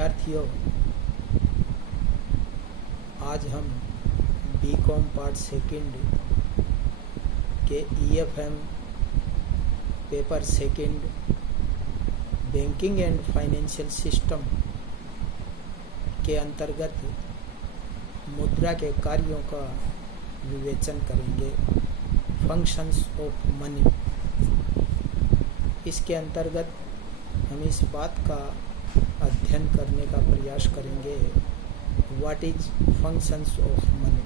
विद्यार्थियों, आज हम बीकॉम पार्ट सेकंड के EFM paper second banking and financial system के अंतर्गत मुद्रा के कार्यों का विवेचन करेंगे। Functions of money. इसके अंतर्गत हम इस बात का अध्ययन करने का प्रयास करेंगे, what is functions of money.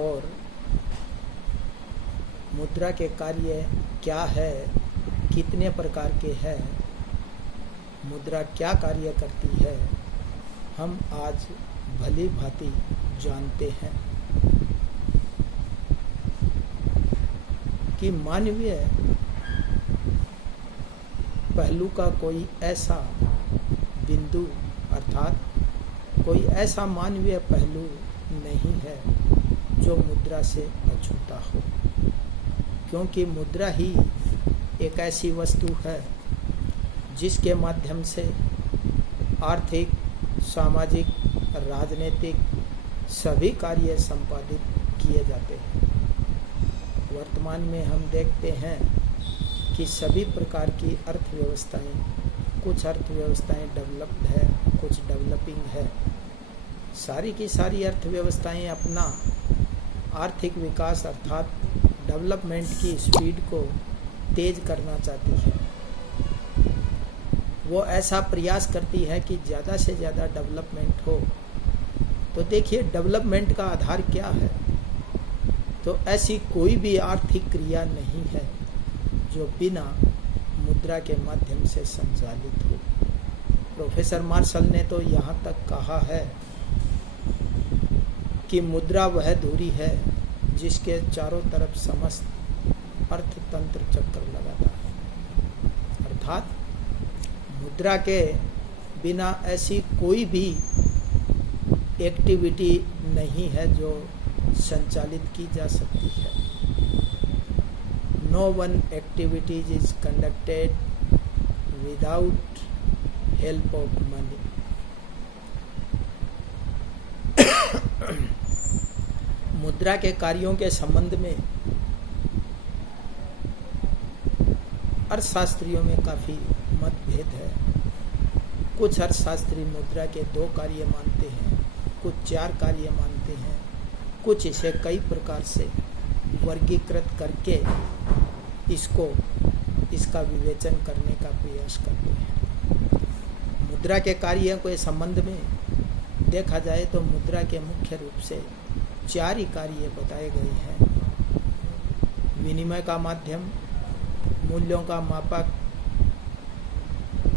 और मुद्रा के कार्य क्या है, कितने प्रकार के हैं, मुद्रा क्या कार्य करती है, हम आज भली भांति जानते हैं कि मानवीय पहलू का कोई ऐसा बिंदु अर्थात कोई ऐसा मानवीय पहलू नहीं है जो मुद्रा से अछूता हो, क्योंकि मुद्रा ही एक ऐसी वस्तु है जिसके माध्यम से आर्थिक, सामाजिक, राजनीतिक सभी कार्य संपादित किए जाते हैं। वर्तमान में हम देखते हैं कि सभी प्रकार की अर्थव्यवस्थाएं, कुछ अर्थव्यवस्थाएं डेवलप्ड है, कुछ डेवलपिंग है। सारी की सारी अर्थव्यवस्थाएं अपना आर्थिक विकास अर्थात डेवलपमेंट की स्पीड को तेज करना चाहती है। वो ऐसा प्रयास करती है कि ज़्यादा से ज़्यादा डेवलपमेंट हो। तो देखिए, डेवलपमेंट का आधार क्या है? तो ऐसी कोई भी आर्थिक क्रिया नहीं है जो बिना मुद्रा के माध्यम से संचालित हो। प्रोफेसर मार्शल ने तो यहाँ तक कहा है कि मुद्रा वह धुरी है जिसके चारों तरफ समस्त अर्थतंत्र चक्कर लगाता है। अर्थात मुद्रा के बिना ऐसी कोई भी एक्टिविटी नहीं है जो संचालित की जा सकती है। No one activities is conducted without help of money. मुद्रा के कार्यों के संबंध में अर्थशास्त्रियों में काफी मतभेद है। कुछ अर्थशास्त्री मुद्रा के 2 कार्य मानते हैं, कुछ 4 कार्य मानते हैं, कुछ इसे कई प्रकार से वर्गीकृत करके इसका विवेचन करने का प्रयास करते हैं। मुद्रा के कार्यों के संबंध में देखा जाए तो मुद्रा के मुख्य रूप से 4 ही कार्य बताए गए हैं। विनिमय का माध्यम, मूल्यों का मापक,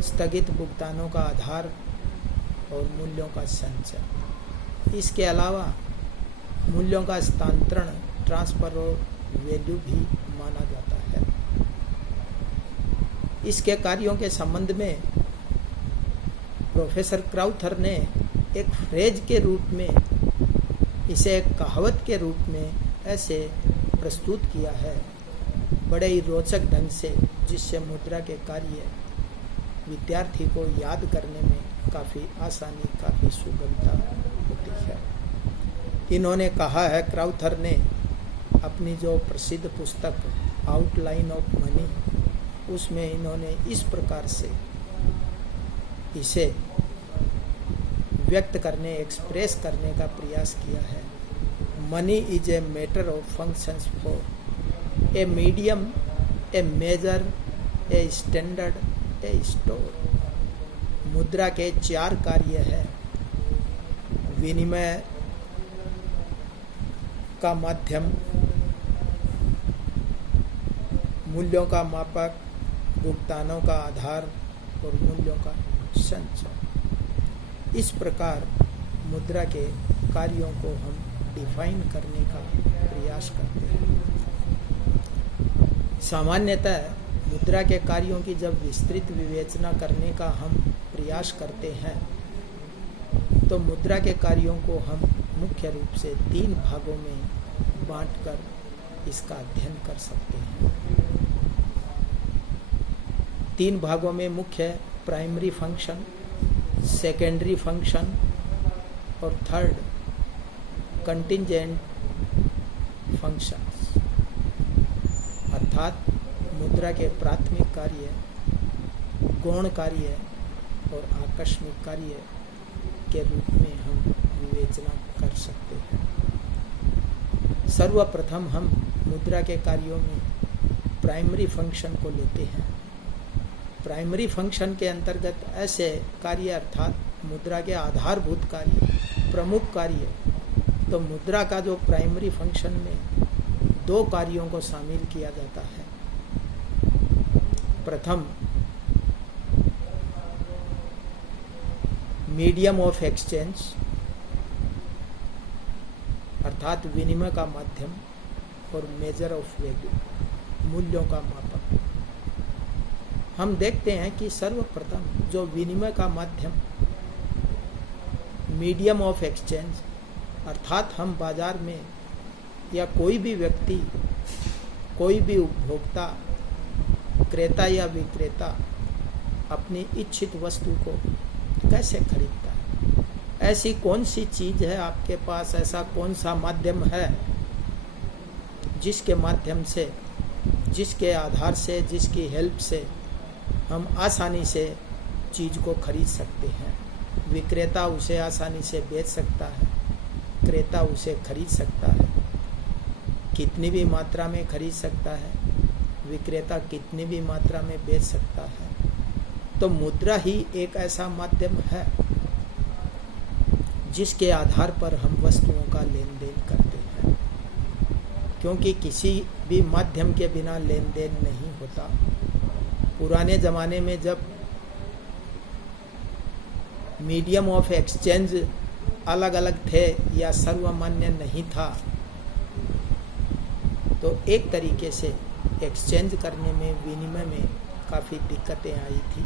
स्थगित भुगतानों का आधार और मूल्यों का संचय। इसके अलावा मूल्यों का हस्तांतरण, ट्रांसफर और वैल्यू भी माना जाता है। इसके कार्यों के संबंध में प्रोफेसर क्राउथर ने एक फ्रेज के रूप में, इसे एक कहावत के रूप में ऐसे प्रस्तुत किया है, बड़े ही रोचक ढंग से, जिससे मुद्रा के कार्य विद्यार्थी को याद करने में काफ़ी आसानी, काफ़ी सुगमता होती है। इन्होंने कहा है, क्राउथर ने अपनी जो प्रसिद्ध पुस्तक आउटलाइन ऑफ मनी, उसमें इन्होंने इस प्रकार से इसे व्यक्त करने, एक्सप्रेस करने का प्रयास किया है। Money is a matter of functions for a medium, a measure, a standard, a store. मुद्रा के 4 कार्य है। विनिमय का माध्यम, मूल्यों का मापक, भुगतानों का आधार और मूल्यों का संचय। इस प्रकार मुद्रा के कार्यों को हम डिफाइन करने का प्रयास करते हैं। सामान्यतः मुद्रा के कार्यों की जब विस्तृत विवेचना करने का हम प्रयास करते हैं तो मुद्रा के कार्यों को हम मुख्य रूप से 3 भागों में बांटकर इसका अध्ययन कर सकते हैं। 3 भागों में मुख्य है, प्राइमरी फंक्शन, सेकेंडरी फंक्शन और थर्ड कंटिंजेंट फंक्शंस, अर्थात मुद्रा के प्राथमिक कार्य, गौण कार्य और आकस्मिक कार्य के रूप में हम विवेचना कर सकते हैं। सर्वप्रथम हम मुद्रा के कार्यों में प्राइमरी फंक्शन को लेते हैं। प्राइमरी फंक्शन के अंतर्गत ऐसे कार्य अर्थात मुद्रा के आधारभूत कार्य, प्रमुख कार्य, तो मुद्रा का जो प्राइमरी फंक्शन में 2 कार्यों को शामिल किया जाता है। प्रथम मीडियम ऑफ एक्सचेंज अर्थात विनिमय का माध्यम और मेजर ऑफ वैल्यू, मूल्यों का मापक। हम देखते हैं कि सर्वप्रथम जो विनिमय का माध्यम, मीडियम ऑफ एक्सचेंज अर्थात हम बाजार में या कोई भी व्यक्ति, कोई भी उपभोक्ता, क्रेता या विक्रेता अपनी इच्छित वस्तु को कैसे खरीदता है। ऐसी कौन सी चीज है आपके पास, ऐसा कौन सा माध्यम है जिसके माध्यम से, जिसके आधार से, जिसकी हेल्प से हम आसानी से चीज को खरीद सकते हैं। विक्रेता उसे आसानी से बेच सकता है, क्रेता उसे खरीद सकता है, कितनी भी मात्रा में खरीद सकता है, विक्रेता कितनी भी मात्रा में बेच सकता है। तो मुद्रा ही एक ऐसा माध्यम है जिसके आधार पर हम वस्तुओं का लेन देन करते हैं, क्योंकि किसी भी माध्यम के बिना लेन देन नहीं होता। पुराने ज़माने में जब मीडियम ऑफ एक्सचेंज अलग अलग थे या सर्वमान्य नहीं था, तो एक तरीके से एक्सचेंज करने में, विनिमय में काफ़ी दिक्कतें आई थी।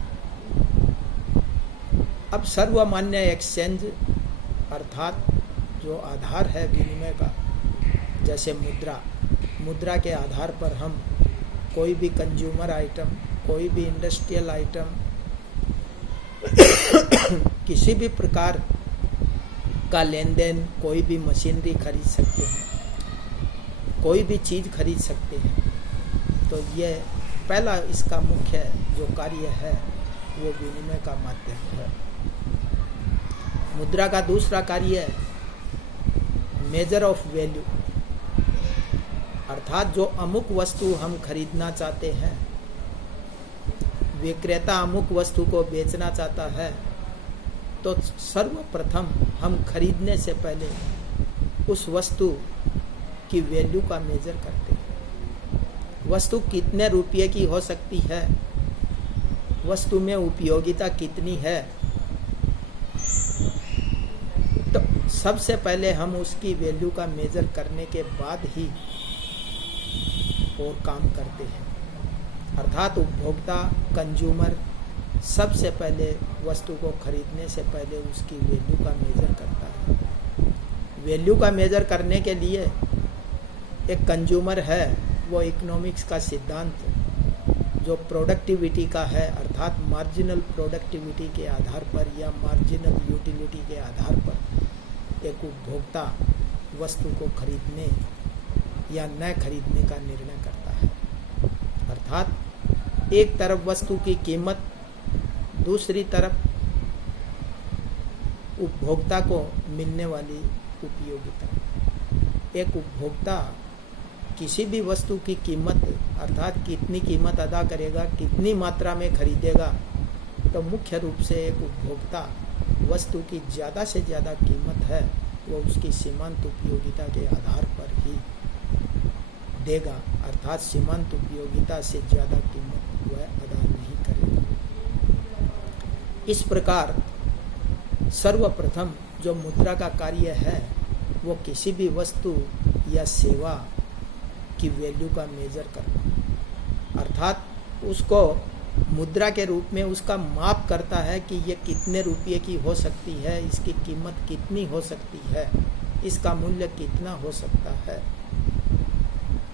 अब सर्वमान्य एक्सचेंज अर्थात जो आधार है विनिमय का, जैसे मुद्रा के आधार पर हम कोई भी कंज्यूमर आइटम, कोई भी इंडस्ट्रियल आइटम, किसी भी प्रकार का लेन देन, कोई भी मशीनरी खरीद सकते हैं, कोई भी चीज़ खरीद सकते हैं। तो ये पहला इसका मुख्य जो कार्य है वो विनिमय का माध्यम है। मुद्रा का दूसरा कार्य है मेजर ऑफ वैल्यू, अर्थात जो अमुक वस्तु हम खरीदना चाहते हैं, विक्रेता अमुक वस्तु को बेचना चाहता है, तो सर्वप्रथम हम खरीदने से पहले उस वस्तु की वैल्यू का मेजर करते हैं। वस्तु कितने रुपये की हो सकती है, वस्तु में उपयोगिता कितनी है, तो सबसे पहले हम उसकी वैल्यू का मेजर करने के बाद ही और काम करते हैं। अर्थात उपभोक्ता, कंज्यूमर सबसे पहले वस्तु को खरीदने से पहले उसकी वैल्यू का मेजर करता है। वैल्यू का मेजर करने के लिए एक कंज्यूमर है, वो इकोनॉमिक्स का सिद्धांत जो प्रोडक्टिविटी का है, अर्थात मार्जिनल प्रोडक्टिविटी के आधार पर या मार्जिनल यूटिलिटी के आधार पर एक उपभोक्ता वस्तु को खरीदने या न खरीदने का निर्णय करता है। अर्थात एक तरफ वस्तु की कीमत, दूसरी तरफ उपभोक्ता को मिलने वाली उपयोगिता। एक उपभोक्ता किसी भी वस्तु की कीमत अर्थात कितनी कीमत अदा करेगा, कितनी मात्रा में खरीदेगा, तो मुख्य रूप से एक उपभोक्ता वस्तु की ज़्यादा से ज़्यादा कीमत है वो उसकी सीमांत उपयोगिता के आधार पर ही देगा, अर्थात सीमांत उपयोगिता से ज़्यादा कीमत वह अदा नहीं करेगा। इस प्रकार सर्वप्रथम जो मुद्रा का कार्य है वो किसी भी वस्तु या सेवा की वैल्यू का मेजर करना, अर्थात उसको मुद्रा के रूप में उसका माप करता है कि ये कितने रुपये की हो सकती है, इसकी कीमत कितनी हो सकती है, इसका मूल्य कितना हो सकता है।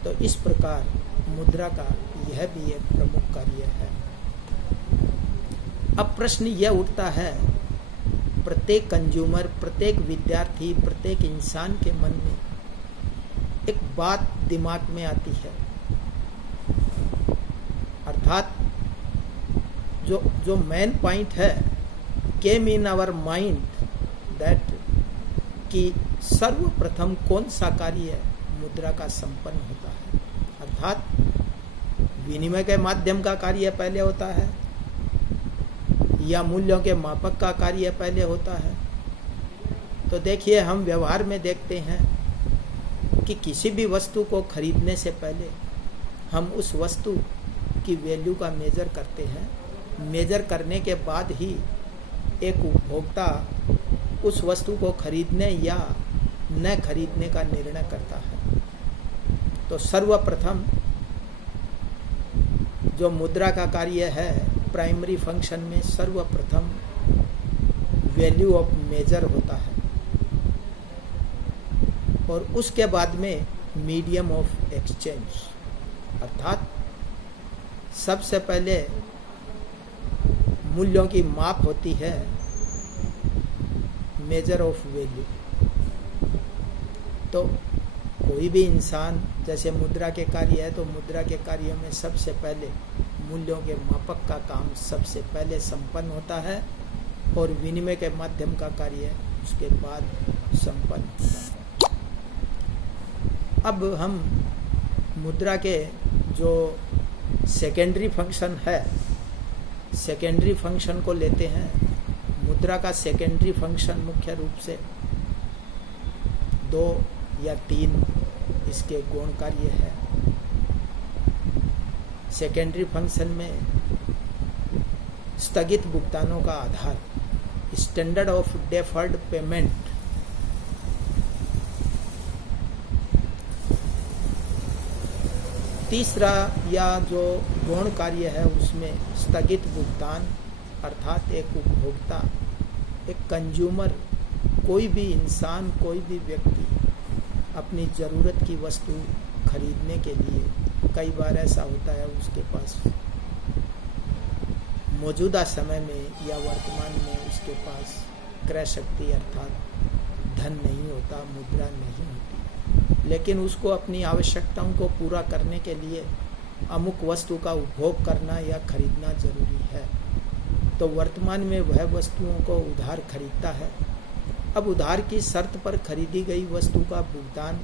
तो इस प्रकार मुद्रा का यह भी एक प्रमुख कार्य है। अब प्रश्न यह उठता है, प्रत्येक कंज्यूमर, प्रत्येक विद्यार्थी, प्रत्येक इंसान के मन में एक बात दिमाग में आती है, अर्थात जो मेन पॉइंट है, केम इन आवर माइंड दैट कि सर्वप्रथम कौन सा कार्य मुद्रा का संपन्न होता है, अर्थात विनिमय के माध्यम का कार्य पहले होता है या मूल्यों के मापक का कार्य पहले होता है। तो देखिए, हम व्यवहार में देखते हैं कि किसी भी वस्तु को खरीदने से पहले हम उस वस्तु की वैल्यू का मेजर करते हैं। मेजर करने के बाद ही एक उपभोक्ता उस वस्तु को खरीदने या न खरीदने का निर्णय करता है। तो सर्वप्रथम जो मुद्रा का कार्य है, प्राइमरी फंक्शन में सर्वप्रथम वैल्यू ऑफ मेजर होता है और उसके बाद में मीडियम ऑफ एक्सचेंज, अर्थात सबसे पहले मूल्यों की माप होती है, मेजर ऑफ वैल्यू। तो कोई भी इंसान, जैसे मुद्रा के कार्य है, तो मुद्रा के कार्य में सबसे पहले मूल्यों के मापक का काम सबसे पहले संपन्न होता है और विनिमय के माध्यम का कार्य उसके बाद संपन्न होता है। अब हम मुद्रा के जो सेकेंडरी फंक्शन है, सेकेंडरी फंक्शन को लेते हैं। मुद्रा का सेकेंडरी फंक्शन मुख्य रूप से 2 या 3 इसके गुण कार्य है। सेकेंडरी फंक्शन में स्थगित भुगतानों का आधार, स्टैंडर्ड ऑफ डेफर्ड पेमेंट, तीसरा या जो गौण कार्य है उसमें स्थगित भुगतान, अर्थात एक उपभोक्ता, एक कंज्यूमर, कोई भी इंसान, कोई भी व्यक्ति अपनी ज़रूरत की वस्तु खरीदने के लिए, कई बार ऐसा होता है उसके पास मौजूदा समय में या वर्तमान में उसके पास क्रय शक्ति अर्थात धन नहीं होता, मुद्रा नहीं होती, लेकिन उसको अपनी आवश्यकताओं को पूरा करने के लिए अमुक वस्तु का उपभोग करना या खरीदना जरूरी है। तो वर्तमान में वह वस्तुओं को उधार खरीदता है। अब उधार की शर्त पर खरीदी गई वस्तु का भुगतान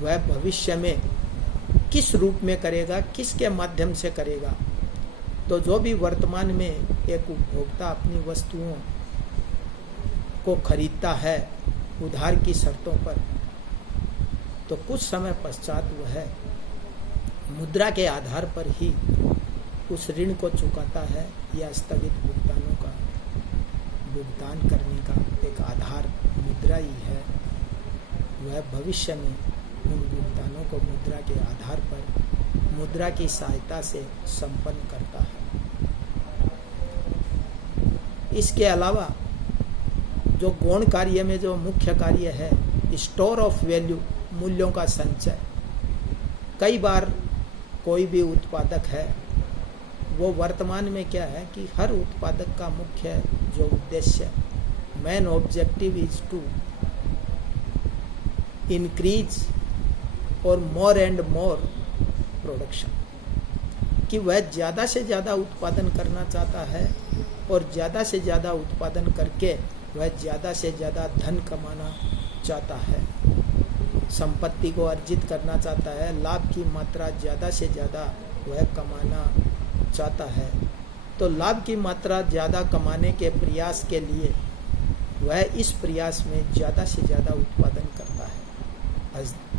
वह भविष्य में किस रूप में करेगा, किसके माध्यम से करेगा। तो जो भी वर्तमान में एक उपभोक्ता अपनी वस्तुओं को खरीदता है उधार की शर्तों पर, तो कुछ समय पश्चात वह मुद्रा के आधार पर ही उस ऋण को चुकाता है या स्थगित भुगतानों का भुगतान करने का एक आधार मुद्रा ही है। वह भविष्य में उन भुगतानों को मुद्रा के आधार पर मुद्रा की सहायता से संपन्न करता है। इसके अलावा जो गौण कार्य में जो मुख्य कार्य है, स्टोर ऑफ वैल्यू, मूल्यों का संचय। कई बार कोई भी उत्पादक है, वो वर्तमान में क्या है कि हर उत्पादक का मुख्य जो उद्देश्य, main objective is to increase और मोर एंड मोर प्रोडक्शन, कि वह ज़्यादा से ज़्यादा उत्पादन करना चाहता है और ज़्यादा से ज़्यादा उत्पादन करके वह ज़्यादा से ज़्यादा धन कमाना चाहता है, संपत्ति को अर्जित करना चाहता है, लाभ की मात्रा ज़्यादा से ज़्यादा वह कमाना चाहता है। तो लाभ की मात्रा ज़्यादा कमाने के प्रयास के लिए वह इस प्रयास में ज़्यादा से ज़्यादा उत्पादन करता है,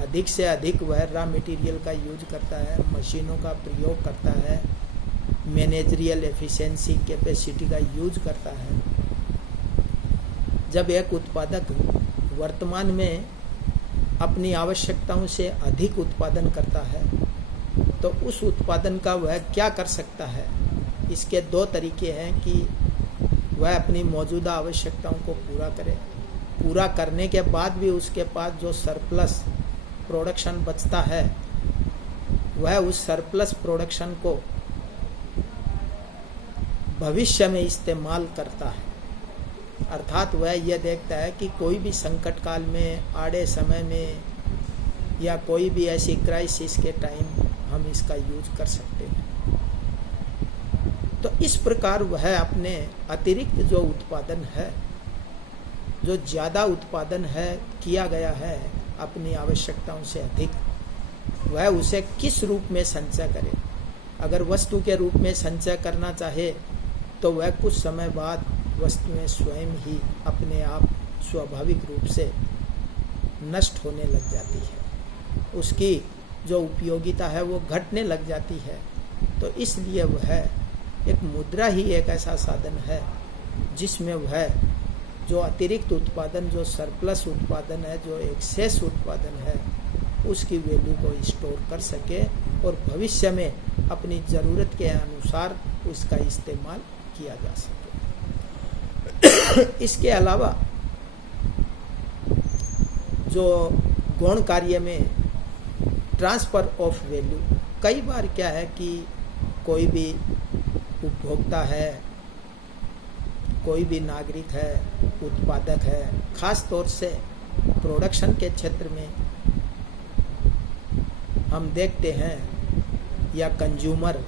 अधिक से अधिक वह रॉ मटेरियल का यूज करता है, मशीनों का प्रयोग करता है, मैनेजरियल एफिशिएंसी कैपेसिटी का यूज करता है। जब एक उत्पादक वर्तमान में अपनी आवश्यकताओं से अधिक उत्पादन करता है तो उस उत्पादन का वह क्या कर सकता है। इसके 2 तरीके हैं कि वह अपनी मौजूदा आवश्यकताओं को पूरा करे, पूरा करने के बाद भी उसके पास जो सरप्लस प्रोडक्शन बचता है वह उस सरप्लस प्रोडक्शन को भविष्य में इस्तेमाल करता है। अर्थात वह यह देखता है कि कोई भी संकट काल में, आड़े समय में या कोई भी ऐसी क्राइसिस के टाइम हम इसका यूज कर सकते हैं। तो इस प्रकार वह अपने अतिरिक्त जो उत्पादन है, जो ज़्यादा उत्पादन है किया गया है अपनी आवश्यकताओं से अधिक, वह उसे किस रूप में संचय करे। अगर वस्तु के रूप में संचय करना चाहे तो वह कुछ समय बाद वस्तुएं स्वयं ही अपने आप स्वाभाविक रूप से नष्ट होने लग जाती है, उसकी जो उपयोगिता है वो घटने लग जाती है। तो इसलिए वह एक मुद्रा ही एक ऐसा साधन है जिसमें वह जो अतिरिक्त उत्पादन, जो सरप्लस उत्पादन है, जो एक्सेस उत्पादन है, उसकी वैल्यू को स्टोर कर सके और भविष्य में अपनी ज़रूरत के अनुसार उसका इस्तेमाल किया जा सके। इसके अलावा जो गौण कार्य में ट्रांसफर ऑफ वैल्यू, कई बार क्या है कि कोई भी उपभोक्ता है, कोई भी नागरिक है, उत्पादक है, खास तौर से प्रोडक्शन के क्षेत्र में हम देखते हैं, या कंज्यूमर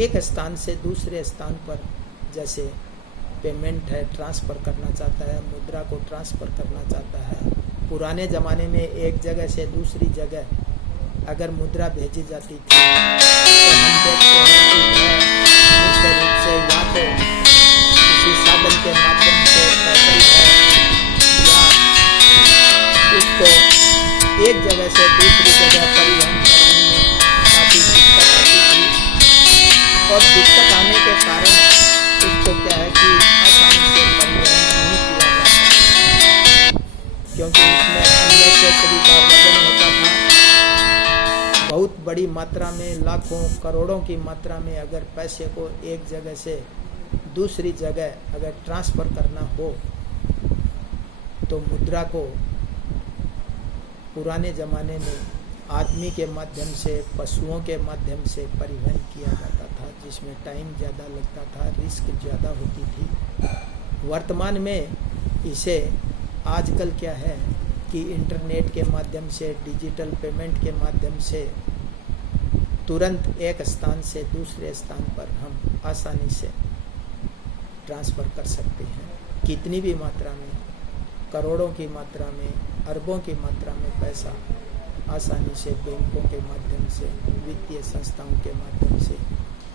एक स्थान से दूसरे स्थान पर जैसे पेमेंट है ट्रांसफ़र करना चाहता है, मुद्रा को ट्रांसफ़र करना चाहता है। पुराने ज़माने में एक जगह से दूसरी जगह अगर मुद्रा भेजी जाती थी तो हम देखते हैं कि वह मुख्य रूप से या तो किसी साधन के माध्यम से पैदल है या उसको एक जगह से दूसरी जगह परिवहन करने में काफ़ी दिक्कत आती थी, और दिक्कत आने के कारण उसको क्या है कि आसानी से परिवहन नहीं किया जा सकता, क्योंकि उसमें अननेसेसरी का वजन होता था। बहुत बड़ी मात्रा में, लाखों करोड़ों की मात्रा में अगर पैसे को एक जगह से दूसरी जगह अगर ट्रांसफ़र करना हो तो मुद्रा को पुराने ज़माने में आदमी के माध्यम से, पशुओं के माध्यम से परिवहन किया जाता था, जिसमें टाइम ज़्यादा लगता था, रिस्क ज़्यादा होती थी। वर्तमान में इसे आजकल क्या है कि इंटरनेट के माध्यम से, डिजिटल पेमेंट के माध्यम से तुरंत एक स्थान से दूसरे स्थान पर हम आसानी से ट्रांसफ़र कर सकते हैं। कितनी भी मात्रा में, करोड़ों की मात्रा में, अरबों की मात्रा में पैसा आसानी से बैंकों के माध्यम से, वित्तीय संस्थाओं के माध्यम से,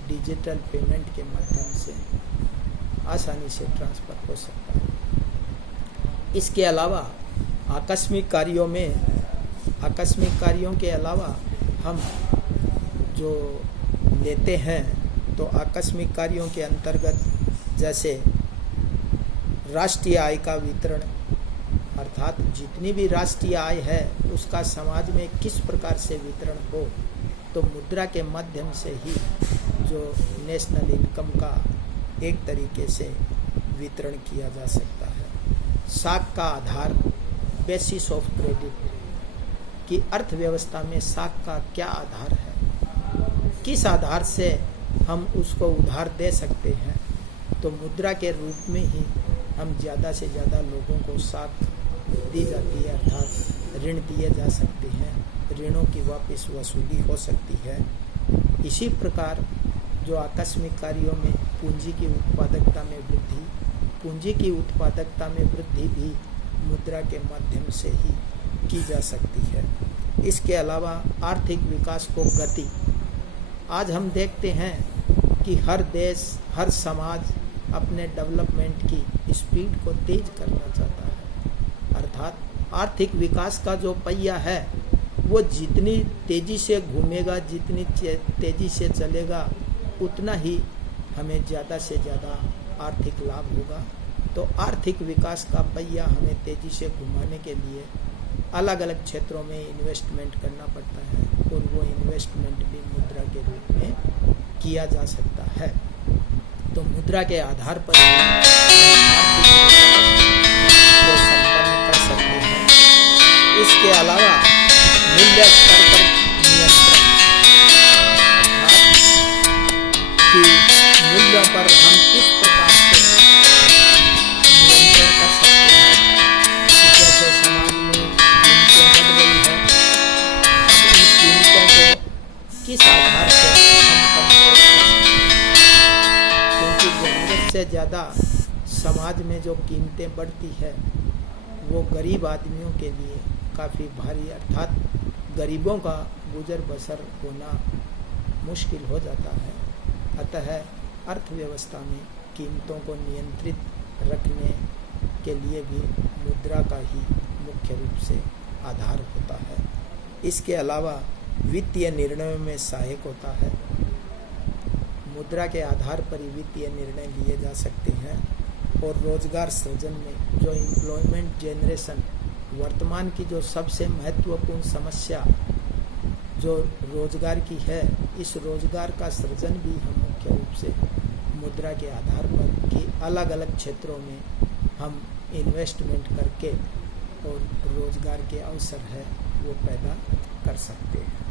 डिजिटल पेमेंट के माध्यम से आसानी से ट्रांसफ़र हो सकता है। इसके अलावा आकस्मिक कार्यों के अलावा हम जो लेते हैं तो आकस्मिक कार्यों के अंतर्गत जैसे राष्ट्रीय आय का वितरण, अर्थात जितनी भी राष्ट्रीय आय है उसका समाज में किस प्रकार से वितरण हो, तो मुद्रा के माध्यम से ही जो नेशनल इनकम का एक तरीके से वितरण किया जा सकता है। साख का आधार, बेसिस ऑफ क्रेडिट की अर्थव्यवस्था में साख का क्या आधार है, किस आधार से हम उसको उधार दे सकते हैं, तो मुद्रा के रूप में ही हम ज़्यादा से ज़्यादा लोगों को साख दी जाती है, अर्थात ऋण दिए जा सकते हैं, ऋणों की वापस वसूली हो सकती है। इसी प्रकार जो आकस्मिक कार्यों में पूंजी की उत्पादकता में वृद्धि भी मुद्रा के माध्यम से ही की जा सकती है। इसके अलावा आर्थिक विकास को गति, आज हम देखते हैं कि हर देश, हर समाज अपने डेवलपमेंट की स्पीड को तेज करना चाहता है, अर्थात आर्थिक विकास का जो पहिया है वो जितनी तेज़ी से घूमेगा, जितनी तेज़ी से चलेगा, उतना ही हमें ज़्यादा से ज़्यादा आर्थिक लाभ होगा। तो आर्थिक विकास का पहिया हमें तेज़ी से घुमाने के लिए अलग अलग क्षेत्रों में इन्वेस्टमेंट करना पड़ता है, और वो इन्वेस्टमेंट भी मुद्रा के रूप में किया जा सकता है। तो मुद्रा के आधार पर को संपन्न कर सकते हैं। इसके अलावा मूल्य स्तर पर नियंत्रण, पर हम किस प्रकार से नियंत्रण कर सकते हैं कि जैसे समाज में कीमतें बढ़ रही है, अब इन कीमतों को किस आधार से हम कंट्रोल कर सकते हैं, क्योंकि ज़रूरत से ज़्यादा समाज में जो कीमतें बढ़ती है वो गरीब आदमियों के लिए काफ़ी भारी, अर्थात गरीबों का गुजर बसर होना मुश्किल हो जाता है। अतः अर्थव्यवस्था में कीमतों को नियंत्रित रखने के लिए भी मुद्रा का ही मुख्य रूप से आधार होता है। इसके अलावा वित्तीय निर्णयों में सहायक होता है। मुद्रा के आधार पर ही वित्तीय निर्णय लिए जा सकते हैं और रोजगार सृजन में जो एम्प्लॉयमेंट जनरेशन, वर्तमान की जो सबसे महत्वपूर्ण समस्या जो रोजगार की है, इस रोजगार का सृजन भी हम मुख्य रूप से मुद्रा के आधार पर कि अलग अलग क्षेत्रों में हम इन्वेस्टमेंट करके और रोजगार के अवसर है वो पैदा कर सकते हैं।